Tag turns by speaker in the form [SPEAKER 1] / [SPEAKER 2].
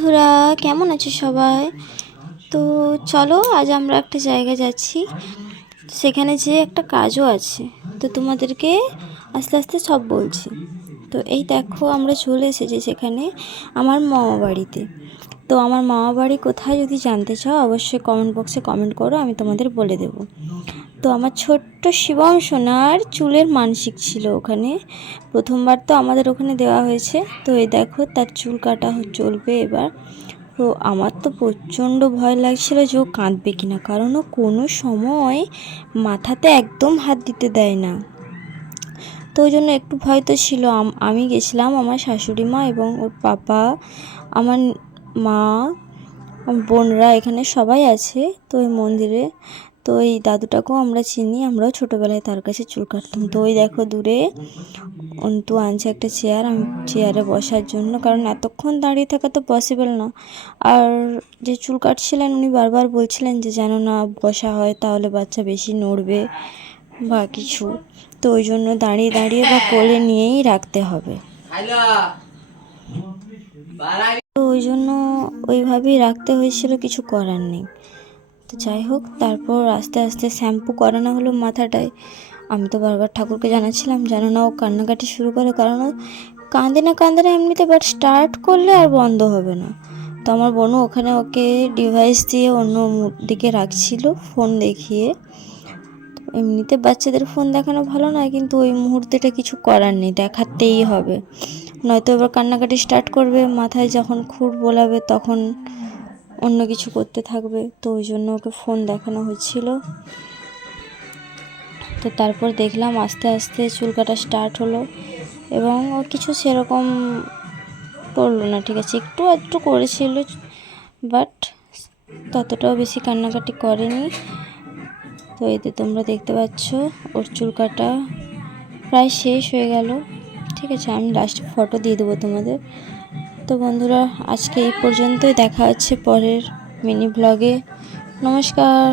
[SPEAKER 1] বন্ধুরা, কেমন আছো সবাই? তো চলো, আজ আমরা একটা জায়গায় যাচ্ছি। সেখানে যে একটা কাজও আছে। তো তোমাদেরকে আস্তে আস্তে সব বলছি। তো এই দেখো, আমরা চলে এসেছি সেখানে আমার মামা বাড়িতে। তো আমার মামা বাড়ি কোথায় যদি জানতে চাও, অবশ্যই কমেন্ট বক্সে কমেন্ট করো, আমি তোমাদের বলে দেব। তো আমার ছোট্ট শিবম সোনার চুলের মানসিক ছিল ওখানে। প্রথমবার তো আমাদের ওখানে দেওয়া হয়েছে। তো এই দেখো, তার চুল কাটা চলবে এবার। তো আমার তো প্রচণ্ড ভয় লাগছিল যে ও কাঁদবে কিনা, কারণ ও কোনো সময় মাথাতে একদম হাত দিতে দেয় না। তো ওই জন্য একটু ভয় তো ছিল। আমি গেছিলাম আমার শাশুড়ি মা এবং ওর পাপা, আমার মা বোনরা এখানে সবাই আছে। তো এই মন্দিরে তো এই দাদুটাকেও আমরা চিনি, আমরাও ছোটোবেলায় তার কাছে চুল কাটতাম। তো ওই দেখো দূরে অন্তু আনছে একটা চেয়ার আমি চেয়ারে বসার জন্য, কারণ এতক্ষণ দাঁড়িয়ে থাকা তো পসিবল না। আর যে চুল কাটছিলেন, উনি বারবার বলছিলেন যে যেন না বসা হয়, তাহলে বাচ্চা বেশি নড়বে বা কিছু। তো ওই জন্য দাঁড়িয়ে দাঁড়িয়ে বা কোলে নিয়েই রাখতে হবে। তো ওই জন্য ওইভাবেই রাখতে হয়েছিল, কিছু করার নেই। তো যাই হোক, তারপর আস্তে আস্তে শ্যাম্পু করানো হলো মাথাটায়। আমি তো বারবার ঠাকুরকে জানাচ্ছিলাম, যেন না ও কান্নাকাটি শুরু করে, কারণ কাঁদে না কাঁদে না এমনিতে বাট স্টার্ট করলে আর বন্ধ হবে না। তো আমার বোনও ওখানে ওকে ডিভাইস দিয়ে অন্য দিকে রাখছিল ফোন দেখিয়ে। এমনিতে বাচ্চাদের ফোন দেখানো ভালো নয়, কিন্তু ওই মুহূর্তেটা কিছু করার নেই, দেখাতেই হবে। নয়তো এবার কান্নাকাটি স্টার্ট করবে, মাথায় যখন খুঁড় বোলাবে, তখন অন্য কিছু করতে থাকবে। তো ওই জন্য ওকে ফোন দেখানো হচ্ছিল। তো তারপর দেখলাম আস্তে আস্তে চুল কাটা স্টার্ট হলো এবং ও কিছু সেরকম করল না, ঠিক আছে? একটু একটু করেছিল বাট ততটাও বেশি কান্নাকাটি করেনি। তো এতে তোমরা দেখতে পাচ্ছ, ওর চুল কাটা প্রায় শেষ হয়ে গেল। ঠিক আছে, আমি লাস্টে ফটো দিয়ে দেবো তোমাদের। তো বন্ধুরা আজকে এই পর্যন্তই। দেখা হচ্ছে পরের মিনি ব্লগে নমস্কার।